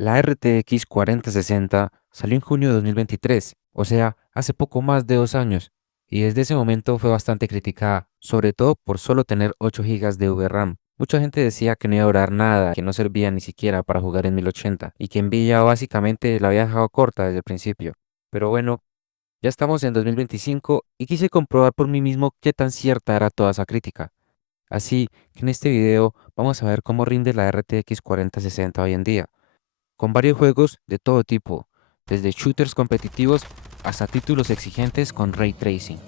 La RTX 4060 salió en junio de 2023, o sea, hace poco más de 2 años, y desde ese momento fue bastante criticada, sobre todo por solo tener 8 gigas de VRAM. Mucha gente decía que no iba a durar nada, que no servía ni siquiera para jugar en 1080, y que Nvidia básicamente la había dejado corta desde el principio. Pero bueno, ya estamos en 2025 y quise comprobar por mí mismo qué tan cierta era toda esa crítica. Así que en este video vamos a ver cómo rinde la RTX 4060 hoy en día con varios juegos de todo tipo, desde shooters competitivos hasta títulos exigentes con ray tracing.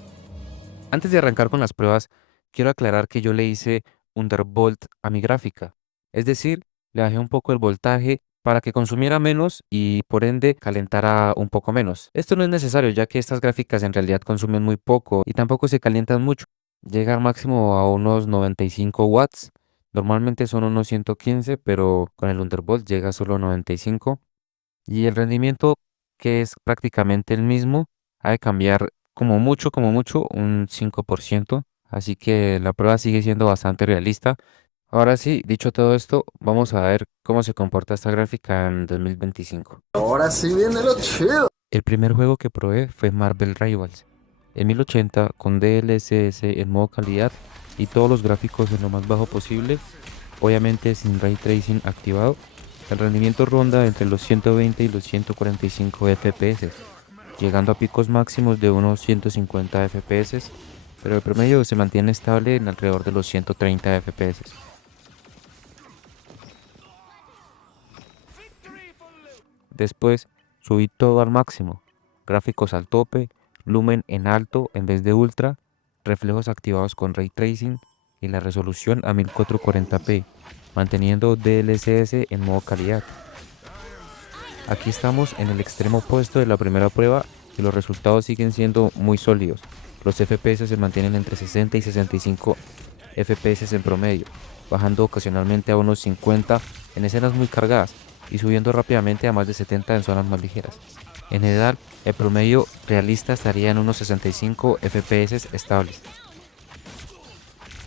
Antes de arrancar con las pruebas, quiero aclarar que yo le hice undervolt a mi gráfica, es decir, le bajé un poco el voltaje para que consumiera menos y por ende calentara un poco menos. Esto no es necesario ya que estas gráficas en realidad consumen muy poco y tampoco se calientan mucho. Llega al máximo a unos 95 watts. Normalmente son unos 115, pero con el undervolt llega solo a 95 y el rendimiento, que es prácticamente el mismo, ha de cambiar como mucho, un 5%. Así que la prueba sigue siendo bastante realista. Ahora sí, dicho todo esto, vamos a ver cómo se comporta esta gráfica en 2025. Ahora sí viene lo chido. El primer juego que probé fue Marvel Rivals, en 1080 con DLSS en modo calidad y todos los gráficos en lo más bajo posible, obviamente sin ray tracing activado. El rendimiento ronda entre los 120 y los 145 FPS, llegando a picos máximos de unos 150 FPS, pero el promedio se mantiene estable en alrededor de los 130 FPS. Después subí todo al máximo, gráficos al tope, lumen en alto en vez de ultra, reflejos activados con ray tracing y la resolución a 1440p, manteniendo DLSS en modo calidad. Aquí estamos en el extremo opuesto de la primera prueba y los resultados siguen siendo muy sólidos. Los FPS se mantienen entre 60 y 65 FPS en promedio, bajando ocasionalmente a unos 50 en escenas muy cargadas y subiendo rápidamente a más de 70 en zonas más ligeras. En general, el promedio realista estaría en unos 65 FPS estables.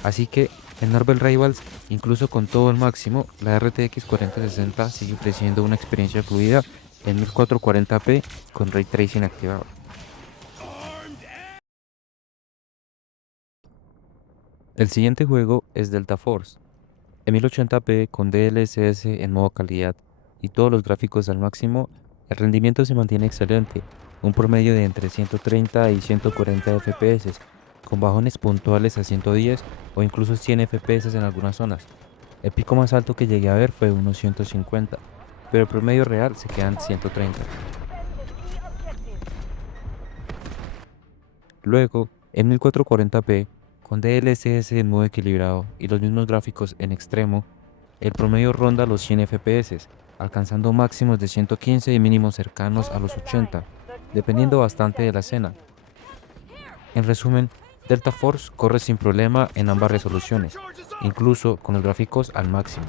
Así que en Marvel Rivals, incluso con todo el máximo, la RTX 4060 sigue ofreciendo una experiencia fluida en 1440p con ray tracing activado. El siguiente juego es Delta Force, en 1080p con DLSS en modo calidad y todos los gráficos al máximo. El rendimiento se mantiene excelente, un promedio de entre 130 y 140 FPS, con bajones puntuales a 110 o incluso 100 FPS en algunas zonas. El pico más alto que llegué a ver fue unos 150, pero el promedio real se queda en 130. Luego, en 1440p, con DLSS en modo equilibrado y los mismos gráficos en extremo, el promedio ronda los 100 FPS, alcanzando máximos de 115 y mínimos cercanos a los 80, dependiendo bastante de la escena. En resumen, Delta Force corre sin problema en ambas resoluciones, incluso con los gráficos al máximo.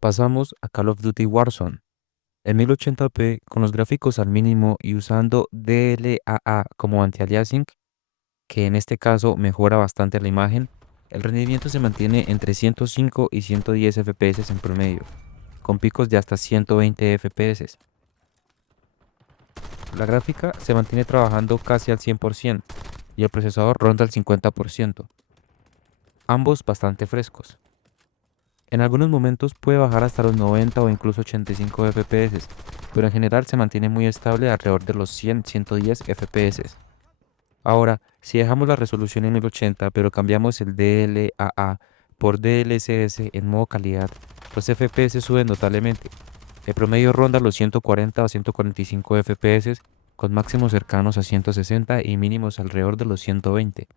Pasamos a Call of Duty Warzone. En 1080p, con los gráficos al mínimo y usando DLAA como anti-aliasing, que en este caso mejora bastante la imagen, el rendimiento se mantiene entre 105 y 110 FPS en promedio, con picos de hasta 120 FPS. La gráfica se mantiene trabajando casi al 100% y el procesador ronda el 50%, ambos bastante frescos. En algunos momentos puede bajar hasta los 90 o incluso 85 FPS, pero en general se mantiene muy estable alrededor de los 100-110 FPS. Ahora, si dejamos la resolución en 1080 pero cambiamos el DLAA por DLSS en modo calidad, los FPS suben notablemente. El promedio ronda los 140 o 145 FPS, con máximos cercanos a 160 y mínimos alrededor de los 120.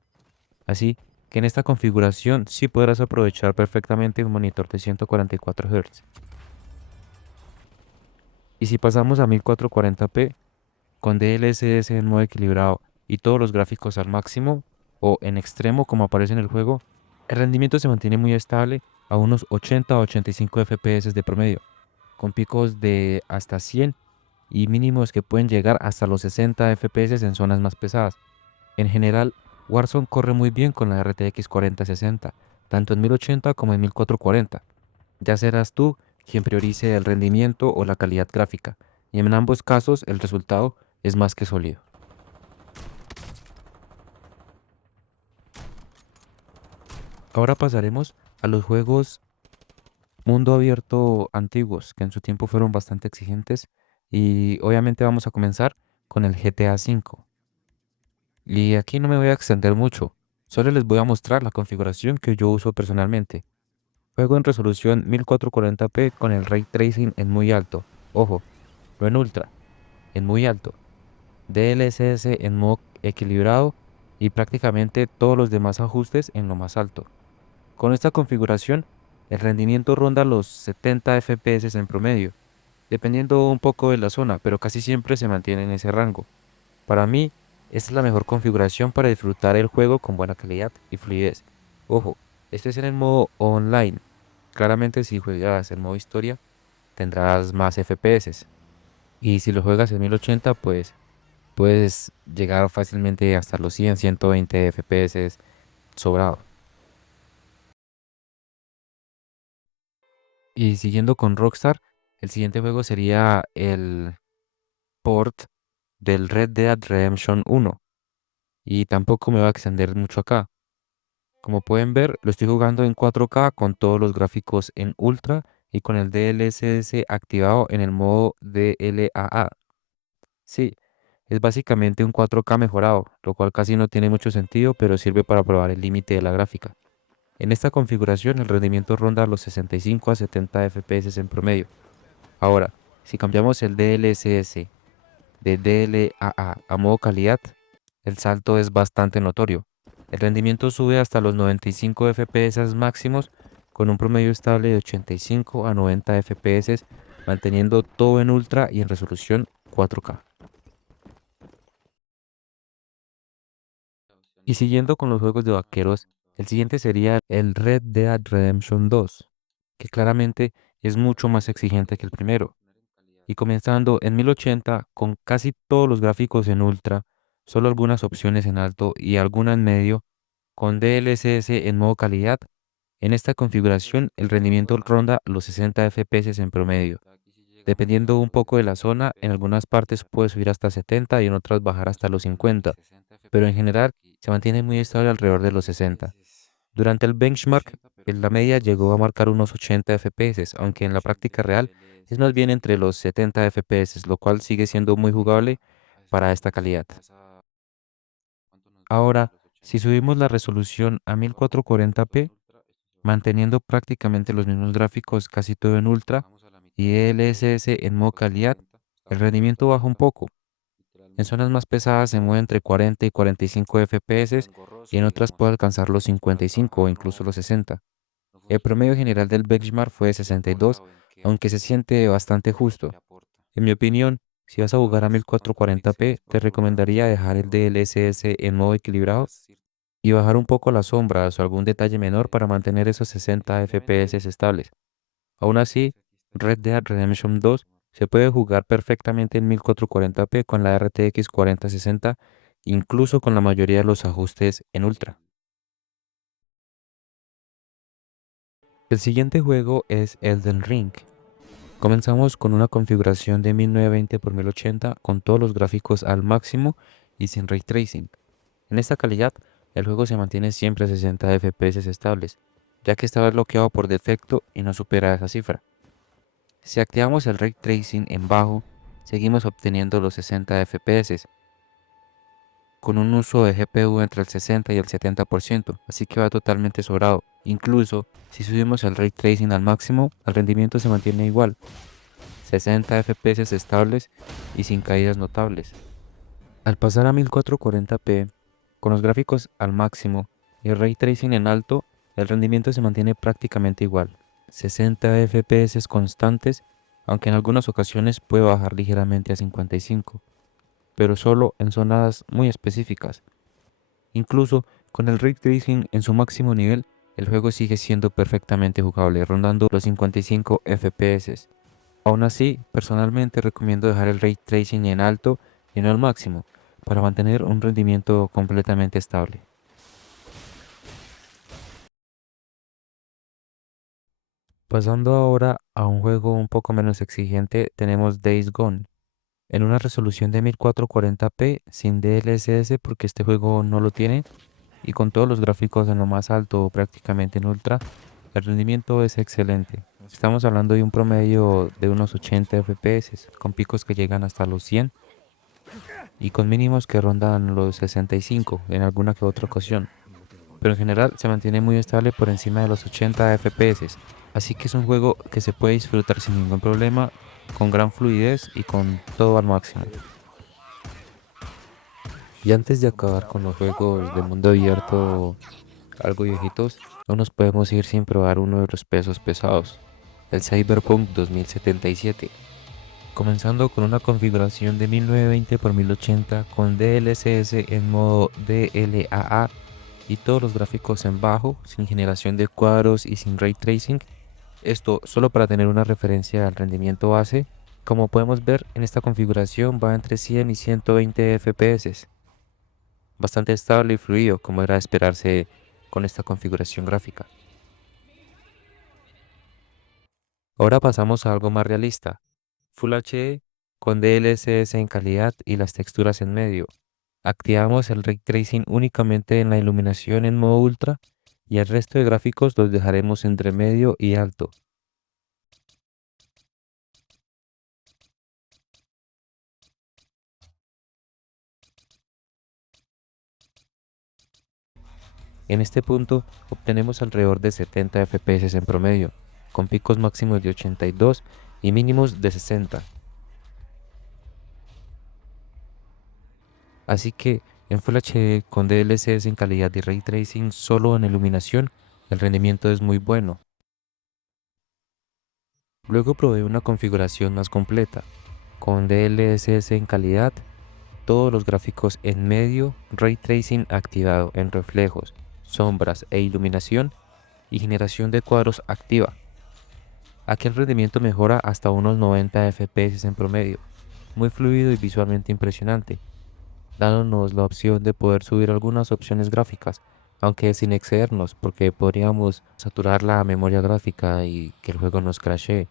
Así que en esta configuración sí podrás aprovechar perfectamente un monitor de 144 Hz. Y si pasamos a 1440p, con DLSS en modo equilibrado y todos los gráficos al máximo o en extremo como aparece en el juego, el rendimiento se mantiene muy estable a unos 80 a 85 FPS de promedio, con picos de hasta 100 y mínimos que pueden llegar hasta los 60 FPS en zonas más pesadas. En general, Warzone corre muy bien con la RTX 4060, tanto en 1080 como en 1440. Ya serás tú quien priorice el rendimiento o la calidad gráfica, y en ambos casos el resultado es más que sólido. Ahora pasaremos a los juegos mundo abierto antiguos, que en su tiempo fueron bastante exigentes, y obviamente vamos a comenzar con el GTA V. Y aquí no me voy a extender mucho, solo les voy a mostrar la configuración que yo uso personalmente. Juego en resolución 1440p con el Ray Tracing en muy alto, ojo, no en ultra, en muy alto, DLSS en modo equilibrado y prácticamente todos los demás ajustes en lo más alto. Con esta configuración, el rendimiento ronda los 70 FPS en promedio, dependiendo un poco de la zona, pero casi siempre se mantiene en ese rango. Para mí, esta es la mejor configuración para disfrutar el juego con buena calidad y fluidez. Ojo, este es en el modo online. Claramente si juegas en modo historia, tendrás más FPS. Y si lo juegas en 1080, pues puedes llegar fácilmente hasta los 100, 120 FPS sobrado. Y siguiendo con Rockstar, el siguiente juego sería el port del Red Dead Redemption 1. Y tampoco me voy a extender mucho acá. Como pueden ver, lo estoy jugando en 4K con todos los gráficos en Ultra y con el DLSS activado en el modo DLAA. Sí, es básicamente un 4K mejorado, lo cual casi no tiene mucho sentido, pero sirve para probar el límite de la gráfica. En esta configuración el rendimiento ronda los 65 a 70 FPS en promedio. Ahora, si cambiamos el DLSS de DLAA a modo calidad, el salto es bastante notorio. El rendimiento sube hasta los 95 FPS máximos con un promedio estable de 85 a 90 FPS, manteniendo todo en ultra y en resolución 4K. Y siguiendo con los juegos de vaqueros, el siguiente sería el Red Dead Redemption 2, que claramente es mucho más exigente que el primero. Y comenzando en 1080 con casi todos los gráficos en ultra, solo algunas opciones en alto y alguna en medio, con DLSS en modo calidad. En esta configuración el rendimiento ronda los 60 FPS en promedio. Dependiendo un poco de la zona, en algunas partes puede subir hasta 70 y en otras bajar hasta los 50, pero en general se mantiene muy estable alrededor de los 60. Durante el benchmark, en la media llegó a marcar unos 80 FPS, aunque en la práctica real es más bien entre los 70 FPS, lo cual sigue siendo muy jugable para esta calidad. Ahora, si subimos la resolución a 1440p, manteniendo prácticamente los mismos gráficos, casi todo en ultra, y DLSS en modo calidad, el rendimiento baja un poco. En zonas más pesadas se mueve entre 40 y 45 FPS y en otras puede alcanzar los 55 o incluso los 60. El promedio general del benchmark fue de 62, aunque se siente bastante justo. En mi opinión, si vas a jugar a 1440p, te recomendaría dejar el DLSS en modo equilibrado y bajar un poco las sombras o algún detalle menor para mantener esos 60 FPS estables. Aún así, Red Dead Redemption 2 se puede jugar perfectamente en 1440p con la RTX 4060, incluso con la mayoría de los ajustes en ultra. El siguiente juego es Elden Ring. Comenzamos con una configuración de 1920 x 1080 con todos los gráficos al máximo y sin ray tracing. En esta calidad, el juego se mantiene siempre a 60 FPS estables, ya que estaba bloqueado por defecto y no supera esa cifra. Si activamos el ray tracing en bajo, seguimos obteniendo los 60 FPS, con un uso de GPU entre el 60 y el 70%, así que va totalmente sobrado. Incluso si subimos el ray tracing al máximo, el rendimiento se mantiene igual, 60 FPS estables y sin caídas notables. Al pasar a 1440p, con los gráficos al máximo y el ray tracing en alto, el rendimiento se mantiene prácticamente igual, 60 FPS constantes, aunque en algunas ocasiones puede bajar ligeramente a 55, pero solo en zonas muy específicas. Incluso con el ray tracing en su máximo nivel, el juego sigue siendo perfectamente jugable, rondando los 55 FPS. Aún así, personalmente recomiendo dejar el ray tracing en alto y no al máximo, para mantener un rendimiento completamente estable. Pasando ahora a un juego un poco menos exigente, tenemos Days Gone, en una resolución de 1440p sin DLSS porque este juego no lo tiene y con todos los gráficos en lo más alto o prácticamente en ultra, el rendimiento es excelente. Estamos hablando de un promedio de unos 80 FPS, con picos que llegan hasta los 100 y con mínimos que rondan los 65 en alguna que otra ocasión, pero en general se mantiene muy estable por encima de los 80 FPS, así que es un juego que se puede disfrutar sin ningún problema, con gran fluidez y con todo al máximo. Y antes de acabar con los juegos de mundo abierto algo viejitos, no nos podemos ir sin probar uno de los pesos pesados, el Cyberpunk 2077. Comenzando con una configuración de 1920 por 1080 con DLSS en modo DLAA y todos los gráficos en bajo, sin generación de cuadros y sin ray tracing. Esto solo para tener una referencia al rendimiento base. Como podemos ver, en esta configuración va entre 100 y 120 FPS, bastante estable y fluido como era de esperarse con esta configuración gráfica. Ahora pasamos a algo más realista, Full HD con DLSS en calidad y las texturas en medio. Activamos el Ray Tracing únicamente en la iluminación en modo ultra y el resto de gráficos los dejaremos entre medio y alto. En este punto obtenemos alrededor de 70 FPS en promedio, con picos máximos de 82 y mínimos de 60. Así que en Full HD con DLSS en calidad y Ray Tracing solo en iluminación, el rendimiento es muy bueno. Luego probé una configuración más completa, con DLSS en calidad, todos los gráficos en medio, Ray Tracing activado en reflejos, sombras e iluminación y generación de cuadros activa. Aquí el rendimiento mejora hasta unos 90 FPS en promedio, muy fluido y visualmente impresionante, dándonos la opción de poder subir algunas opciones gráficas, aunque sin excedernos porque podríamos saturar la memoria gráfica y que el juego nos crashee.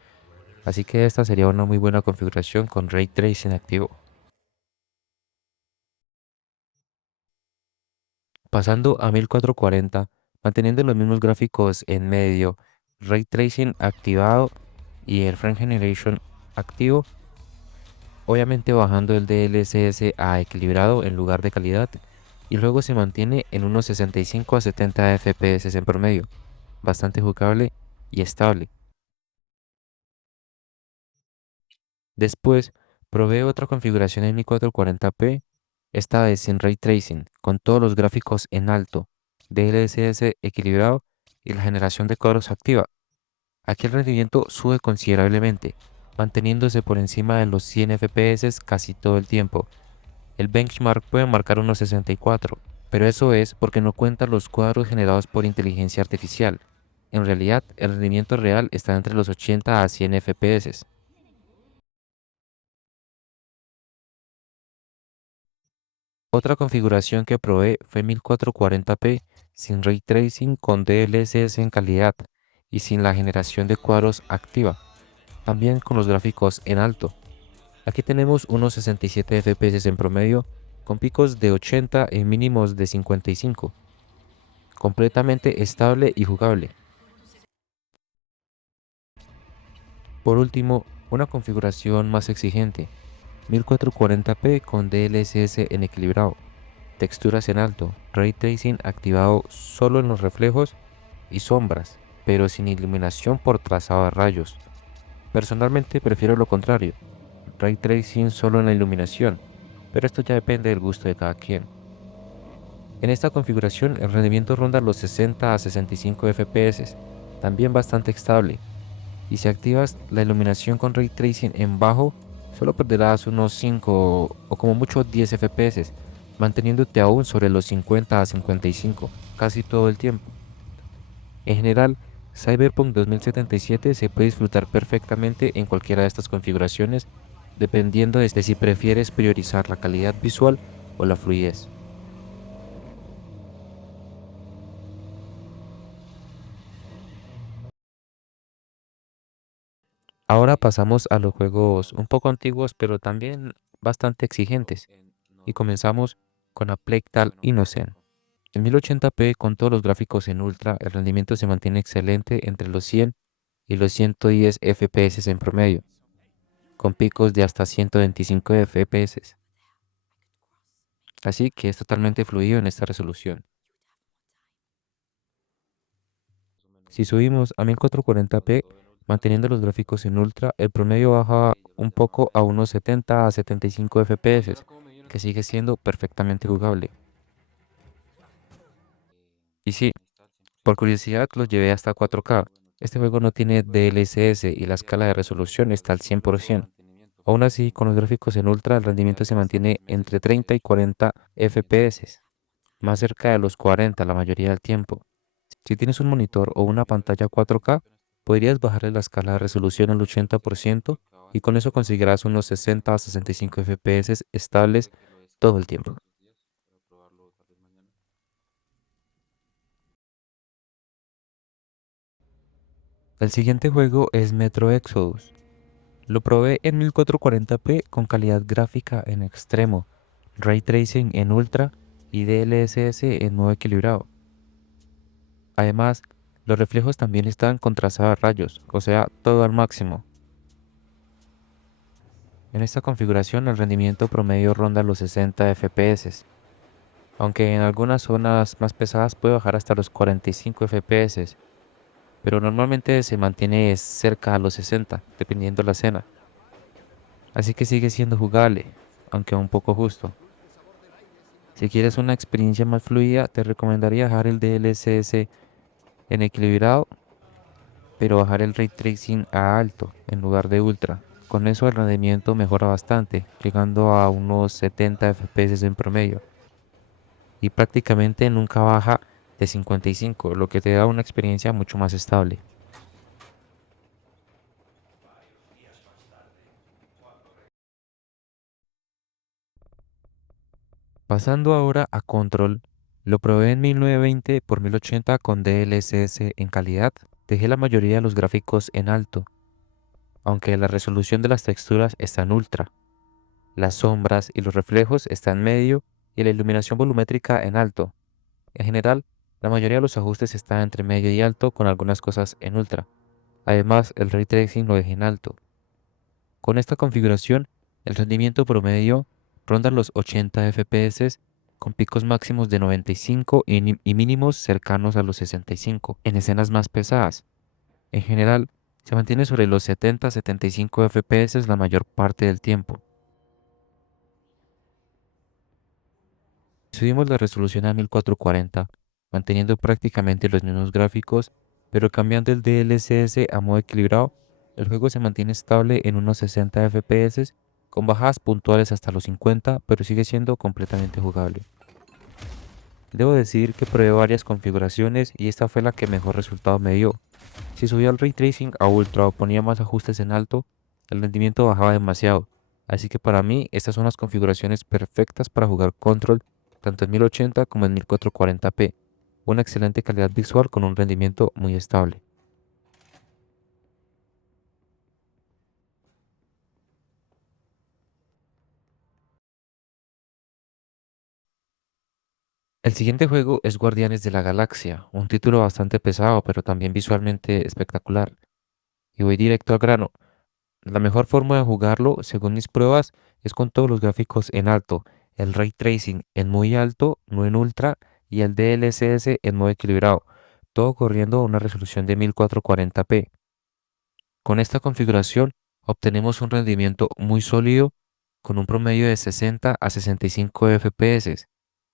Así que esta sería una muy buena configuración con Ray Tracing activo. Pasando a 1440, manteniendo los mismos gráficos en medio, Ray Tracing activado y el Frame Generation activo, obviamente bajando el DLSS a equilibrado en lugar de calidad, y luego se mantiene en unos 65 a 70 FPS en promedio, bastante jugable y estable. Después, probé otra configuración en 1440p, esta vez sin Ray Tracing, con todos los gráficos en alto, DLSS equilibrado y la generación de cuadros activa. Aquí el rendimiento sube considerablemente, manteniéndose por encima de los 100 FPS casi todo el tiempo. El benchmark puede marcar unos 64, pero eso es porque no cuenta los cuadros generados por inteligencia artificial. En realidad, el rendimiento real está entre los 80 a 100 FPS. Otra configuración que probé fue 1440p sin ray tracing con DLSS en calidad y sin la generación de cuadros activa, también con los gráficos en alto. Aquí tenemos unos 67 FPS en promedio con picos de 80 y mínimos de 55, completamente estable y jugable. Por último, una configuración más exigente, 1440p con DLSS en equilibrado, texturas en alto, ray tracing activado solo en los reflejos y sombras, pero sin iluminación por trazado de rayos. Personalmente prefiero lo contrario, ray tracing solo en la iluminación, pero esto ya depende del gusto de cada quien. En esta configuración el rendimiento ronda los 60 a 65 FPS, también bastante estable, y si activas la iluminación con ray tracing en bajo, solo perderás unos 5 o como mucho 10 FPS, manteniéndote aún sobre los 50 a 55 casi todo el tiempo. En general, Cyberpunk 2077 se puede disfrutar perfectamente en cualquiera de estas configuraciones, dependiendo de si prefieres priorizar la calidad visual o la fluidez. Ahora pasamos a los juegos un poco antiguos, pero también bastante exigentes, y comenzamos con A Plague Tale Innocent. En 1080p con todos los gráficos en ultra, el rendimiento se mantiene excelente entre los 100 y los 110 FPS en promedio, con picos de hasta 125 FPS. Así que es totalmente fluido en esta resolución. Si subimos a 1440p, manteniendo los gráficos en ultra, el promedio baja un poco a unos 70 a 75 FPS, que sigue siendo perfectamente jugable. Y sí, por curiosidad los llevé hasta 4K. Este juego no tiene DLSS y la escala de resolución está al 100%. Aún así, con los gráficos en ultra, el rendimiento se mantiene entre 30 y 40 FPS, más cerca de los 40 la mayoría del tiempo. Si tienes un monitor o una pantalla 4K, podrías bajarle la escala de resolución al 80% y con eso conseguirás unos 60 a 65 FPS estables todo el tiempo. El siguiente juego es Metro Exodus. Lo probé en 1440p con calidad gráfica en extremo, ray tracing en ultra y DLSS en modo equilibrado. Además, los reflejos también están contrastados a rayos, o sea, todo al máximo. En esta configuración el rendimiento promedio ronda los 60 FPS, aunque en algunas zonas más pesadas puede bajar hasta los 45 FPS, pero normalmente se mantiene cerca a los 60, dependiendo la escena. Así que sigue siendo jugable, aunque un poco justo. Si quieres una experiencia más fluida, te recomendaría dejar el DLSS en equilibrado, pero bajar el ray tracing a alto en lugar de ultra. Con eso el rendimiento mejora bastante, llegando a unos 70 FPS en promedio, y prácticamente nunca baja de 55, lo que te da una experiencia mucho más estable. Pasando ahora a Control, lo probé en 1920 por 1080 con DLSS en calidad. Dejé la mayoría de los gráficos en alto, aunque la resolución de las texturas está en ultra. Las sombras y los reflejos están en medio y la iluminación volumétrica en alto. En general, la mayoría de los ajustes están entre medio y alto con algunas cosas en ultra. Además, el ray tracing lo dejé en alto. Con esta configuración, el rendimiento promedio ronda los 80 FPS con picos máximos de 95 y mínimos cercanos a los 65 en escenas más pesadas. En general, se mantiene sobre los 70-75 FPS la mayor parte del tiempo. Subimos la resolución a 1440, manteniendo prácticamente los mismos gráficos, pero cambiando el DLSS a modo equilibrado, el juego se mantiene estable en unos 60 FPS, con bajadas puntuales hasta los 50, pero sigue siendo completamente jugable. Debo decir que probé varias configuraciones y esta fue la que mejor resultado me dio. Si subía el ray tracing a ultra o ponía más ajustes en alto, el rendimiento bajaba demasiado. Así que para mí estas son las configuraciones perfectas para jugar Control tanto en 1080 como en 1440p. Una excelente calidad visual con un rendimiento muy estable. El siguiente juego es Guardianes de la Galaxia, un título bastante pesado pero también visualmente espectacular. Y voy directo al grano. La mejor forma de jugarlo, según mis pruebas, es con todos los gráficos en alto, el ray tracing en muy alto, no en ultra, y el DLSS en modo equilibrado, todo corriendo a una resolución de 1440p. Con esta configuración obtenemos un rendimiento muy sólido con un promedio de 60 a 65 FPS,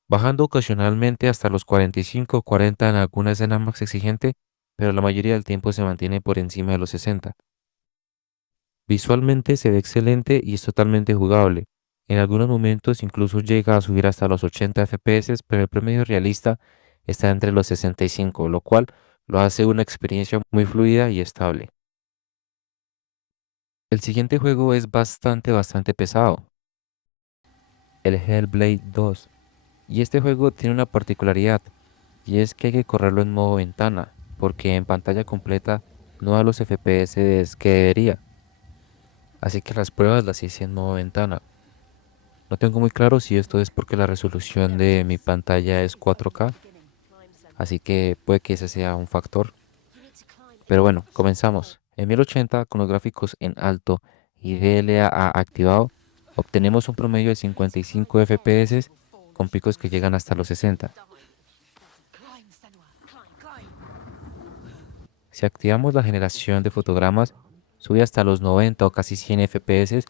bajando ocasionalmente hasta los 45 o 40 en alguna escena más exigente, pero la mayoría del tiempo se mantiene por encima de los 60. Visualmente se ve excelente y es totalmente jugable. En algunos momentos incluso llega a subir hasta los 80 FPS, pero el promedio realista está entre los 65, lo cual lo hace una experiencia muy fluida y estable. El siguiente juego es bastante pesado, el Hellblade 2. Y este juego tiene una particularidad, y es que hay que correrlo en modo ventana, porque en pantalla completa no da los FPS que debería. así que las pruebas las hice en modo ventana. No tengo muy claro si esto es porque la resolución de mi pantalla es 4K, así que puede que ese sea un factor. Pero bueno, comenzamos. En 1080 con los gráficos en alto y DLAA activado, obtenemos un promedio de 55 FPS con picos que llegan hasta los 60. Si activamos la generación de fotogramas, sube hasta los 90 o casi 100 FPS,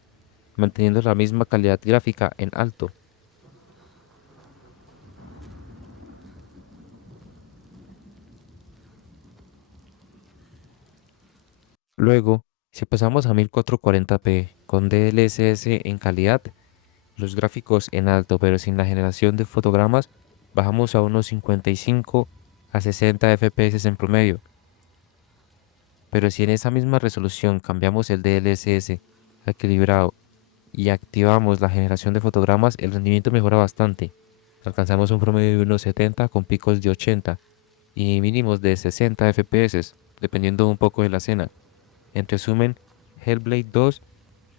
manteniendo la misma calidad gráfica en alto. Luego, si pasamos a 1440p con DLSS en calidad, los gráficos en alto pero sin la generación de fotogramas, bajamos a unos 55 a 60 FPS en promedio. Pero si en esa misma resolución cambiamos el DLSS a equilibrado y activamos la generación de fotogramas, el rendimiento mejora bastante. Alcanzamos un promedio de unos 70 con picos de 80 y mínimos de 60 FPS, dependiendo un poco de la escena. En resumen, Hellblade 2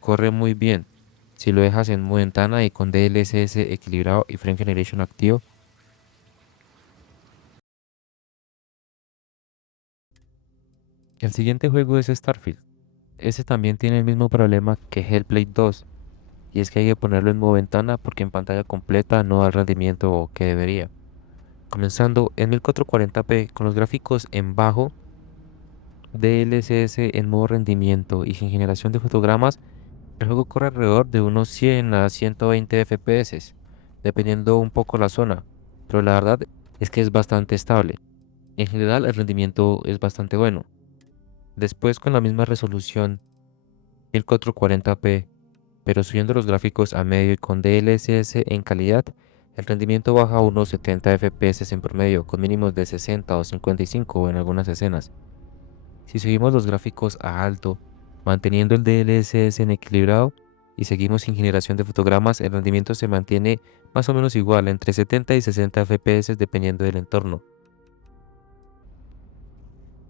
corre muy bien si lo dejas en modo ventana y con DLSS equilibrado y Frame Generation activo. El siguiente juego es Starfield. Ese también tiene el mismo problema que Hellblade 2, y es que hay que ponerlo en modo ventana porque en pantalla completa no da el rendimiento que debería. Comenzando en 1440p con los gráficos en bajo, DLSS en modo rendimiento y sin generación de fotogramas, el juego corre alrededor de unos 100 a 120 FPS, dependiendo un poco la zona, pero la verdad es que es bastante estable. En general el rendimiento es bastante bueno. Después con la misma resolución 1440p, pero subiendo los gráficos a medio y con DLSS en calidad, el rendimiento baja a unos 70 FPS en promedio, con mínimos de 60 o 55 en algunas escenas. Si subimos los gráficos a alto, manteniendo el DLSS en equilibrado y seguimos sin generación de fotogramas, el rendimiento se mantiene más o menos igual, entre 70 y 60 FPS dependiendo del entorno.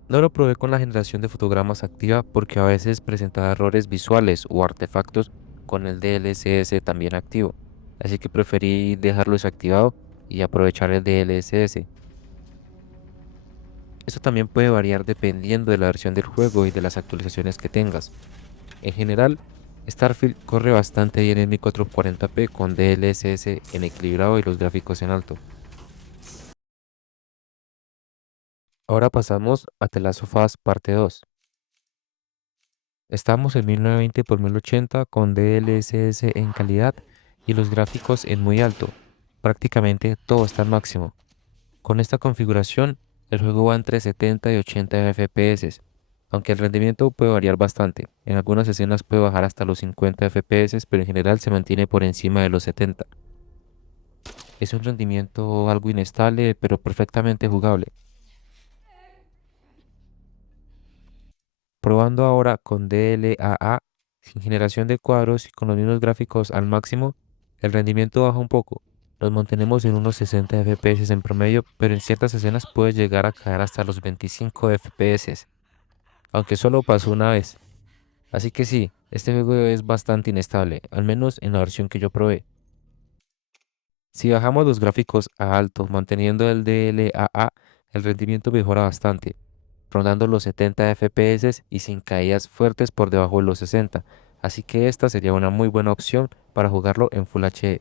No lo probé con la generación de fotogramas activa porque a veces presentaba errores visuales o artefactos con el DLSS también activo, así que preferí dejarlo desactivado y aprovechar el DLSS. Esto también puede variar dependiendo de la versión del juego y de las actualizaciones que tengas. En general, Starfield corre bastante bien en 1440p con DLSS en equilibrado y los gráficos en alto. Ahora pasamos a The Last of Us parte 2. Estamos en 1920 por 1080 con DLSS en calidad y los gráficos en muy alto. Prácticamente todo está al máximo. Con esta configuración, el juego va entre 70 y 80 FPS, aunque el rendimiento puede variar bastante. En algunas escenas puede bajar hasta los 50 FPS, pero en general se mantiene por encima de los 70. Es un rendimiento algo inestable, pero perfectamente jugable. Probando ahora con DLAA, sin generación de cuadros y con los mismos gráficos al máximo, el rendimiento baja un poco. Los mantenemos en unos 60 FPS en promedio, pero en ciertas escenas puede llegar a caer hasta los 25 FPS, aunque solo pasó una vez. Así que sí, este juego es bastante inestable, al menos en la versión que yo probé. Si bajamos los gráficos a alto manteniendo el DLAA, el rendimiento mejora bastante, rondando los 70 FPS y sin caídas fuertes por debajo de los 60, así que esta sería una muy buena opción para jugarlo en Full HD.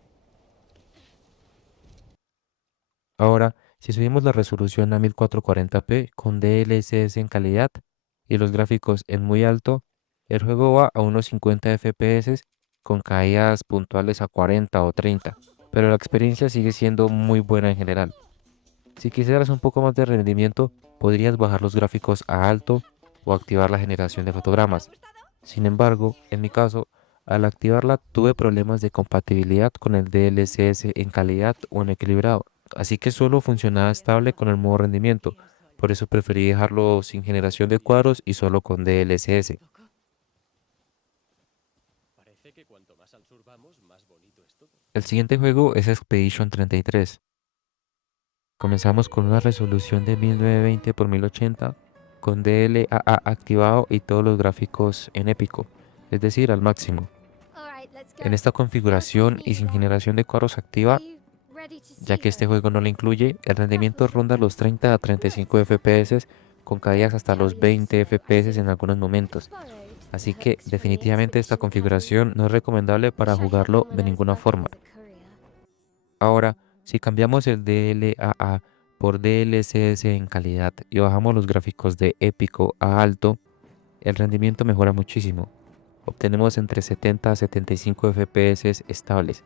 Ahora, si subimos la resolución a 1440p con DLSS en calidad y los gráficos en muy alto, el juego va a unos 50 FPS con caídas puntuales a 40 o 30, pero la experiencia sigue siendo muy buena en general. Si quisieras un poco más de rendimiento, podrías bajar los gráficos a alto o activar la generación de fotogramas. Sin embargo, en mi caso, al activarla tuve problemas de compatibilidad con el DLSS en calidad o en equilibrado, así que solo funcionaba estable con el modo rendimiento. Por eso preferí dejarlo sin generación de cuadros y solo con DLSS. El siguiente juego es Expedition 33. Comenzamos con una resolución de 1920 por 1080 con DLAA activado y todos los gráficos en épico. es decir, al máximo. En esta configuración y sin generación de cuadros activa, ya que este juego no lo incluye, el rendimiento ronda los 30 a 35 FPS con caídas hasta los 20 FPS en algunos momentos. Así que definitivamente esta configuración no es recomendable para jugarlo de ninguna forma. Ahora, si cambiamos el DLAA por DLSS en calidad y bajamos los gráficos de épico a alto, el rendimiento mejora muchísimo. Obtenemos entre 70 a 75 FPS estables,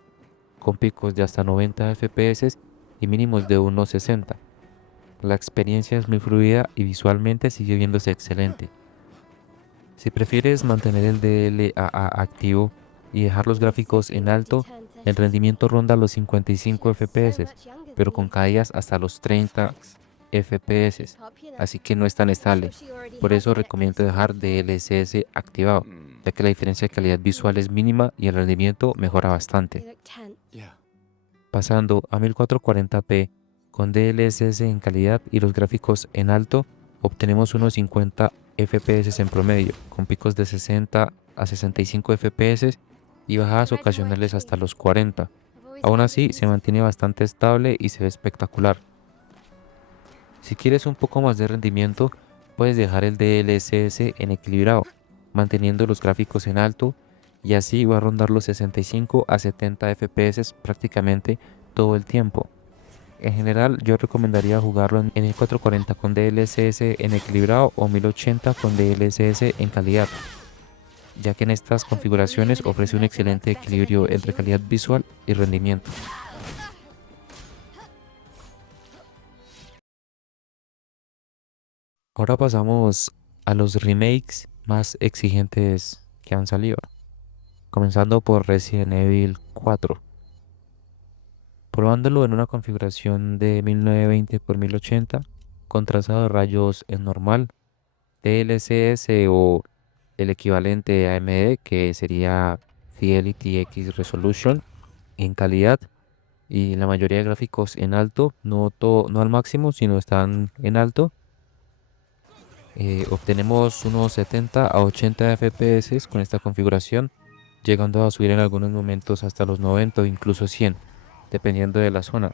con picos de hasta 90 FPS y mínimos de unos 60. La experiencia es muy fluida y visualmente sigue viéndose excelente. Si prefieres mantener el DLAA activo y dejar los gráficos en alto, el rendimiento ronda los 55 FPS, pero con caídas hasta los 30 FPS, así que no es tan estable. Por eso recomiendo dejar DLSS activado, ya que la diferencia de calidad visual es mínima y el rendimiento mejora bastante. Pasando a 1440p con DLSS en calidad y los gráficos en alto, obtenemos unos 50 FPS en promedio, con picos de 60 a 65 FPS y bajadas ocasionales hasta los 40. Aún así, se mantiene bastante estable y se ve espectacular. Si quieres un poco más de rendimiento, puedes dejar el DLSS en equilibrado, manteniendo los gráficos en alto, y así va a rondar los 65 a 70 FPS prácticamente todo el tiempo. En general, yo recomendaría jugarlo en 1440 con DLSS en equilibrado o 1080 con DLSS en calidad, ya que en estas configuraciones ofrece un excelente equilibrio entre calidad visual y rendimiento. Ahora pasamos a los remakes más exigentes que han salido, comenzando por Resident Evil 4. Probándolo en una configuración de 1920 x 1080 con trazado de rayos en normal, DLSS o el equivalente a AMD, que sería Fidelity X Resolution en calidad, y la mayoría de gráficos en alto, no al máximo, sino están en alto. Obtenemos unos 70 a 80 FPS con esta configuración, llegando a subir en algunos momentos hasta los 90 o incluso 100, dependiendo de la zona.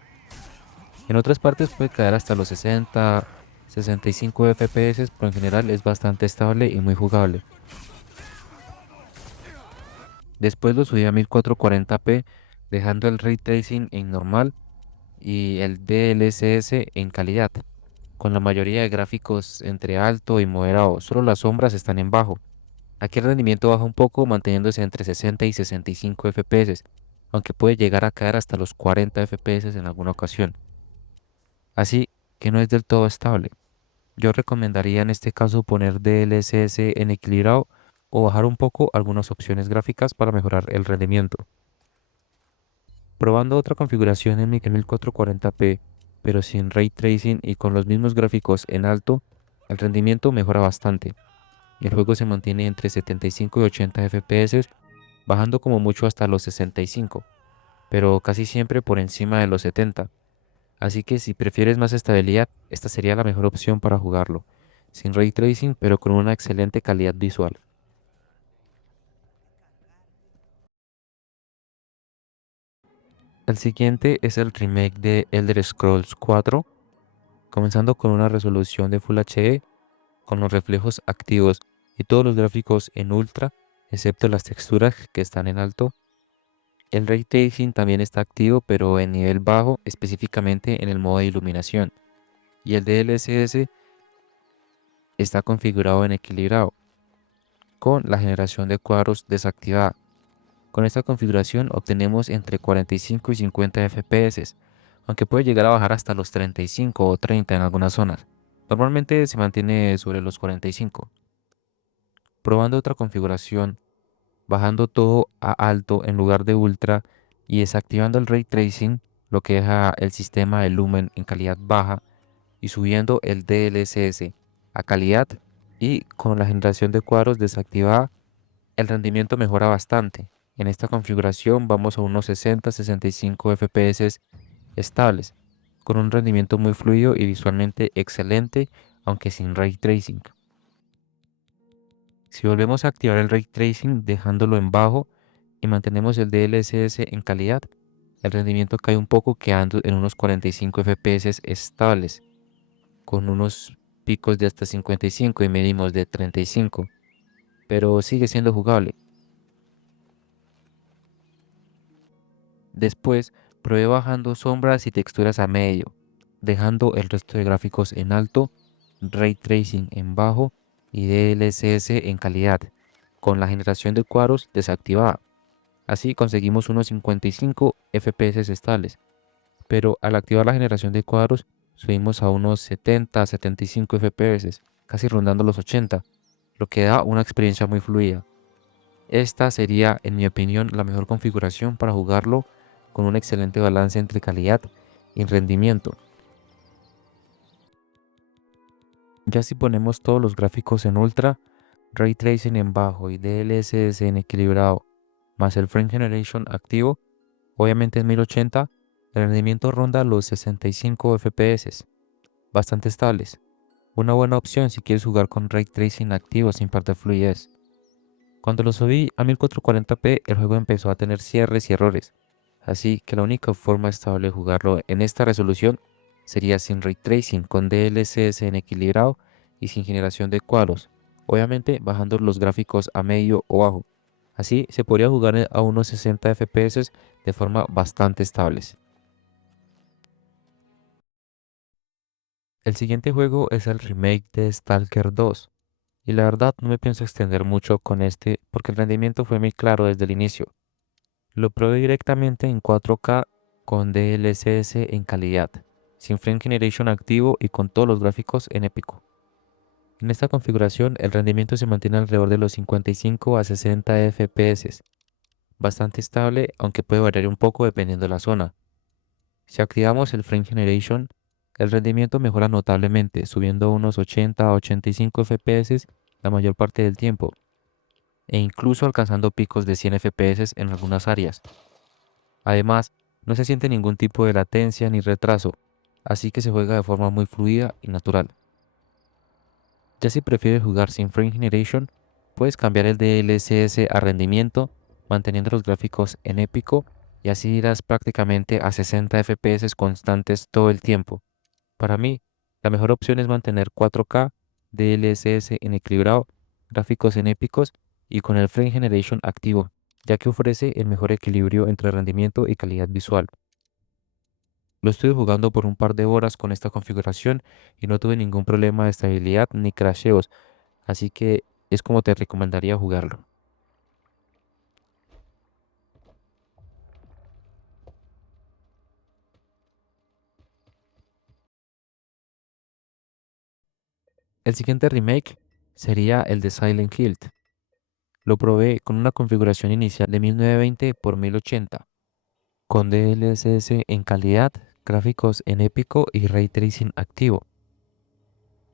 En otras partes puede caer hasta los 60, 65 FPS, pero en general es bastante estable y muy jugable. Después lo subí a 1440p, dejando el ray tracing en normal y el DLSS en calidad, con la mayoría de gráficos entre alto y moderado. Solo las sombras están en bajo. Aquí el rendimiento baja un poco, manteniéndose entre 60 y 65 FPS, aunque puede llegar a caer hasta los 40 FPS en alguna ocasión. Así que no es del todo estable. Yo recomendaría en este caso poner DLSS en equilibrado o bajar un poco algunas opciones gráficas para mejorar el rendimiento. Probando otra configuración en 1440p, pero sin ray tracing y con los mismos gráficos en alto, el rendimiento mejora bastante. El juego se mantiene entre 75 y 80 FPS, bajando como mucho hasta los 65, pero casi siempre por encima de los 70. Así que si prefieres más estabilidad, esta sería la mejor opción para jugarlo, sin ray tracing pero con una excelente calidad visual. El siguiente es el remake de Elder Scrolls 4, comenzando con una resolución de Full HD, con los reflejos activos y todos los gráficos en ultra, excepto las texturas que están en alto. El ray tracing también está activo, pero en nivel bajo, específicamente en el modo de iluminación. Y el DLSS está configurado en equilibrado, con la generación de cuadros desactivada. Con esta configuración obtenemos entre 45 y 50 FPS, aunque puede llegar a bajar hasta los 35 o 30 en algunas zonas. Normalmente se mantiene sobre los 45. Probando otra configuración, bajando todo a alto en lugar de ultra y desactivando el ray tracing, lo que deja el sistema de lumen en calidad baja, y subiendo el DLSS a calidad y con la generación de cuadros desactivada, el rendimiento mejora bastante. En esta configuración vamos a unos 60-65 FPS estables, con un rendimiento muy fluido y visualmente excelente, aunque sin ray tracing. Si volvemos a activar el Ray Tracing dejándolo en bajo y mantenemos el DLSS en calidad, el rendimiento cae un poco quedando en unos 45 FPS estables, con unos picos de hasta 55 y mínimos de 35, pero sigue siendo jugable. Después, probé bajando sombras y texturas a medio, dejando el resto de gráficos en alto, Ray Tracing en bajo y DLSS en calidad, con la generación de cuadros desactivada. Así conseguimos unos 55 FPS estables, pero al activar la generación de cuadros subimos a unos 70 a 75 FPS, casi rondando los 80, lo que da una experiencia muy fluida. Esta sería, en mi opinión, la mejor configuración para jugarlo con un excelente balance entre calidad y rendimiento. Ya si ponemos todos los gráficos en ultra, Ray Tracing en bajo y DLSS en equilibrado, más el Frame Generation activo, obviamente en 1080, el rendimiento ronda los 65 FPS, bastante estables. Una buena opción si quieres jugar con Ray Tracing activo sin perder fluidez. Cuando lo subí a 1440p, el juego empezó a tener cierres y errores, así que la única forma estable de jugarlo en esta resolución sería sin Ray Tracing, con DLSS en equilibrado y sin generación de cuadros, obviamente bajando los gráficos a medio o bajo. Así se podría jugar a unos 60 FPS de forma bastante estables. El siguiente juego es el remake de Stalker 2, y la verdad no me pienso extender mucho con este porque el rendimiento fue muy claro desde el inicio. Lo probé directamente en 4K con DLSS en calidad, sin Frame Generation activo y con todos los gráficos en épico. En esta configuración el rendimiento se mantiene alrededor de los 55 a 60 FPS, bastante estable aunque puede variar un poco dependiendo de la zona. Si activamos el Frame Generation, el rendimiento mejora notablemente, subiendo a unos 80 a 85 FPS la mayor parte del tiempo, e incluso alcanzando picos de 100 FPS en algunas áreas. Además, no se siente ningún tipo de latencia ni retraso, así que se juega de forma muy fluida y natural. Ya si prefieres jugar sin Frame Generation, puedes cambiar el DLSS a rendimiento, manteniendo los gráficos en épico, y así irás prácticamente a 60 FPS constantes todo el tiempo. Para mí, la mejor opción es mantener 4K, DLSS en equilibrado, gráficos en épicos y con el Frame Generation activo, ya que ofrece el mejor equilibrio entre rendimiento y calidad visual. Lo estuve jugando por un par de horas con esta configuración y no tuve ningún problema de estabilidad ni crasheos, así que es como te recomendaría jugarlo. El siguiente remake sería el de Silent Hill. Lo probé con una configuración inicial de 1920 x 1080, con DLSS en calidad, gráficos en épico y ray tracing activo.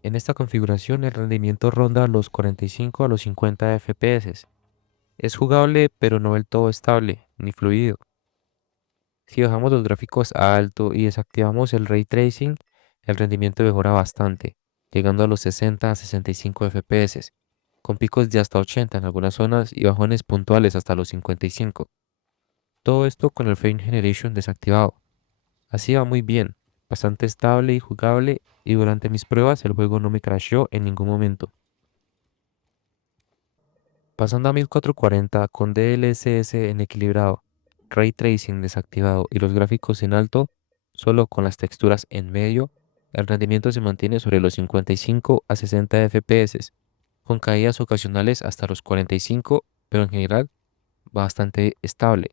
En esta configuración el rendimiento ronda los 45 a los 50 FPS. Es jugable pero no del todo estable ni fluido. Si bajamos los gráficos a alto y desactivamos el ray tracing, el rendimiento mejora bastante, llegando a los 60 a 65 FPS, con picos de hasta 80 en algunas zonas y bajones puntuales hasta los 55. Todo esto con el Frame Generation desactivado. Así va muy bien, bastante estable y jugable, y durante mis pruebas el juego no me crasheó en ningún momento. Pasando a 1440 con DLSS en equilibrado, Ray Tracing desactivado y los gráficos en alto, solo con las texturas en medio, el rendimiento se mantiene sobre los 55 a 60 FPS, con caídas ocasionales hasta los 45, pero en general bastante estable.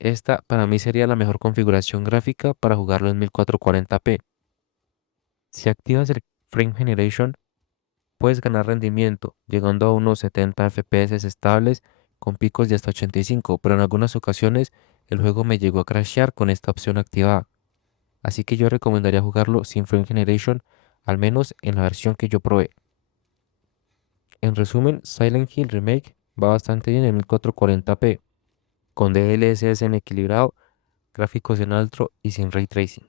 Esta para mí sería la mejor configuración gráfica para jugarlo en 1440p. Si activas el Frame Generation, puedes ganar rendimiento, llegando a unos 70 FPS estables con picos de hasta 85, pero en algunas ocasiones el juego me llegó a crashear con esta opción activada. Así que yo recomendaría jugarlo sin Frame Generation, al menos en la versión que yo probé. En resumen, Silent Hill Remake va bastante bien en 1440p, con DLSS en equilibrado, gráficos en alto y sin ray tracing.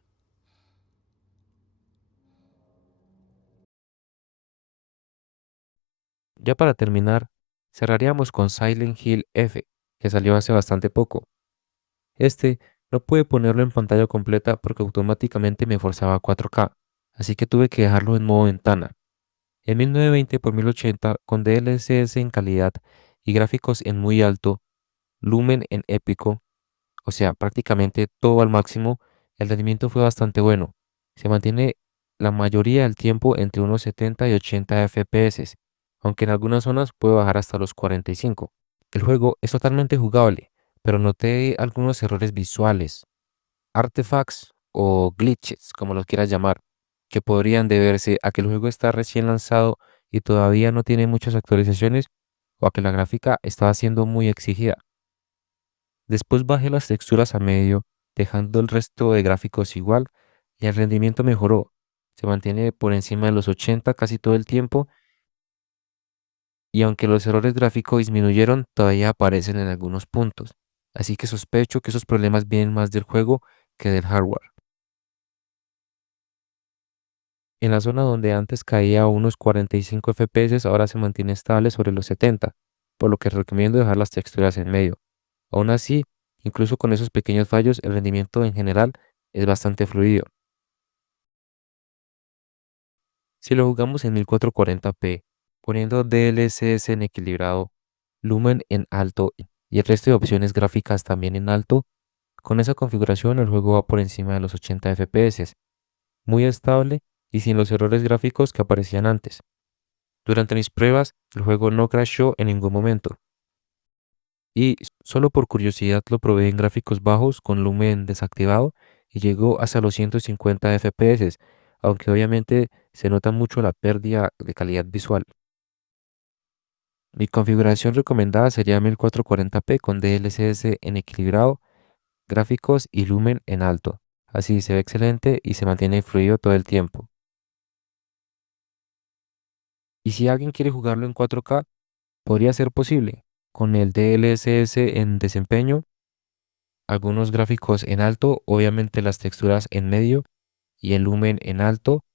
Ya para terminar, cerraríamos con Silent Hill F, que salió hace bastante poco. Este no pude ponerlo en pantalla completa porque automáticamente me forzaba a 4K, así que tuve que dejarlo en modo ventana. En 1920 por 1080 con DLSS en calidad y gráficos en muy alto, lumen en épico, o sea, prácticamente todo al máximo, el rendimiento fue bastante bueno. Se mantiene la mayoría del tiempo entre unos 70 y 80 FPS, aunque en algunas zonas puede bajar hasta los 45. El juego es totalmente jugable, pero noté algunos errores visuales, artifacts o glitches, como los quieras llamar, que podrían deberse a que el juego está recién lanzado y todavía no tiene muchas actualizaciones o a que la gráfica estaba siendo muy exigida. Después bajé las texturas a medio, dejando el resto de gráficos igual y el rendimiento mejoró. Se mantiene por encima de los 80 casi todo el tiempo y aunque los errores gráficos disminuyeron, todavía aparecen en algunos puntos. Así que sospecho que esos problemas vienen más del juego que del hardware. En la zona donde antes caía a unos 45 FPS, ahora se mantiene estable sobre los 70, por lo que recomiendo dejar las texturas en medio. Aún así, incluso con esos pequeños fallos, el rendimiento en general es bastante fluido. Si lo jugamos en 1440p, poniendo DLSS en equilibrado, lumen en alto y el resto de opciones gráficas también en alto, con esa configuración el juego va por encima de los 80 FPS, muy estable y sin los errores gráficos que aparecían antes. Durante mis pruebas, el juego no crashó en ningún momento. Y solo por curiosidad lo probé en gráficos bajos con lumen desactivado y llegó hasta los 150 FPS, aunque obviamente se nota mucho la pérdida de calidad visual. Mi configuración recomendada sería 1440p con DLSS en equilibrado, gráficos y lumen en alto. Así se ve excelente y se mantiene fluido todo el tiempo. Y si alguien quiere jugarlo en 4K, podría ser posible. Con el DLSS en desempeño, algunos gráficos en alto, obviamente las texturas en medio y el lumen en alto,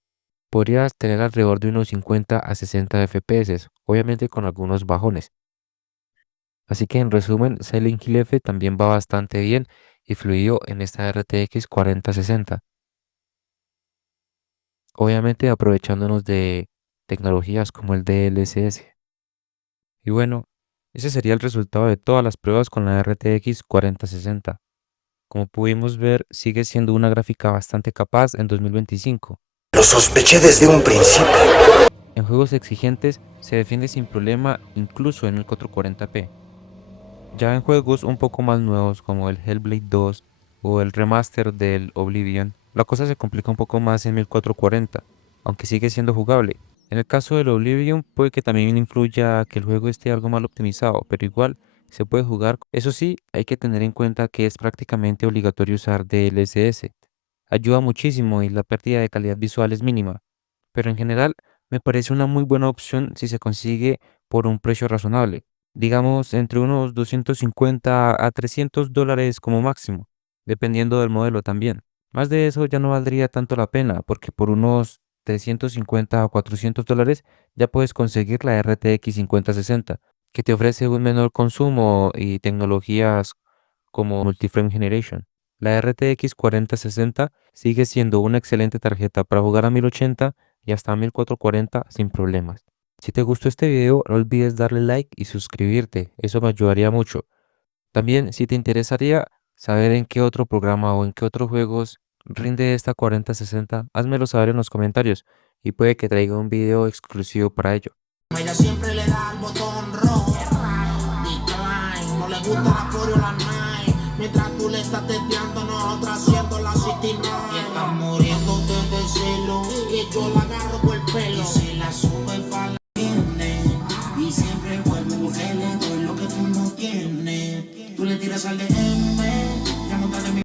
podrías tener alrededor de unos 50 a 60 FPS, obviamente con algunos bajones. Así que en resumen, Silent Hill F también va bastante bien y fluido en esta RTX 4060, obviamente aprovechándonos de tecnologías como el DLSS. Y bueno, ese sería el resultado de todas las pruebas con la RTX 4060. Como pudimos ver, sigue siendo una gráfica bastante capaz en 2025. Lo sospeché desde un principio. En juegos exigentes se defiende sin problema incluso en el 440p. Ya en juegos un poco más nuevos como el Hellblade 2 o el remaster del Oblivion, la cosa se complica un poco más en 1440, aunque sigue siendo jugable. En el caso del Oblivion puede que también influya que el juego esté algo mal optimizado, pero igual se puede jugar. Eso sí, hay que tener en cuenta que es prácticamente obligatorio usar DLSS. Ayuda muchísimo y la pérdida de calidad visual es mínima, pero en general me parece una muy buena opción si se consigue por un precio razonable, digamos entre unos 250 a $300 como máximo, dependiendo del modelo también. Más de eso ya no valdría tanto la pena, porque por unos 350 o $400 ya puedes conseguir la RTX 5060, que te ofrece un menor consumo y tecnologías como Multiframe Generation. La RTX 4060 sigue siendo una excelente tarjeta para jugar a 1080 y hasta 1440 sin problemas. Si te gustó este video, no olvides darle like y suscribirte, eso me ayudaría mucho. También, si te interesaría saber en qué otro programa o en qué otros juegos rinde esta 4060, házmelo saber en los comentarios y puede que traiga un video exclusivo para ello. Ella siempre le da al botón rojo. Decline, no le gusta la Florida o la Nine. Mientras tú le estás teteando, nosotros haciendo la 69. Y están muriendo de celo. Y yo la agarro.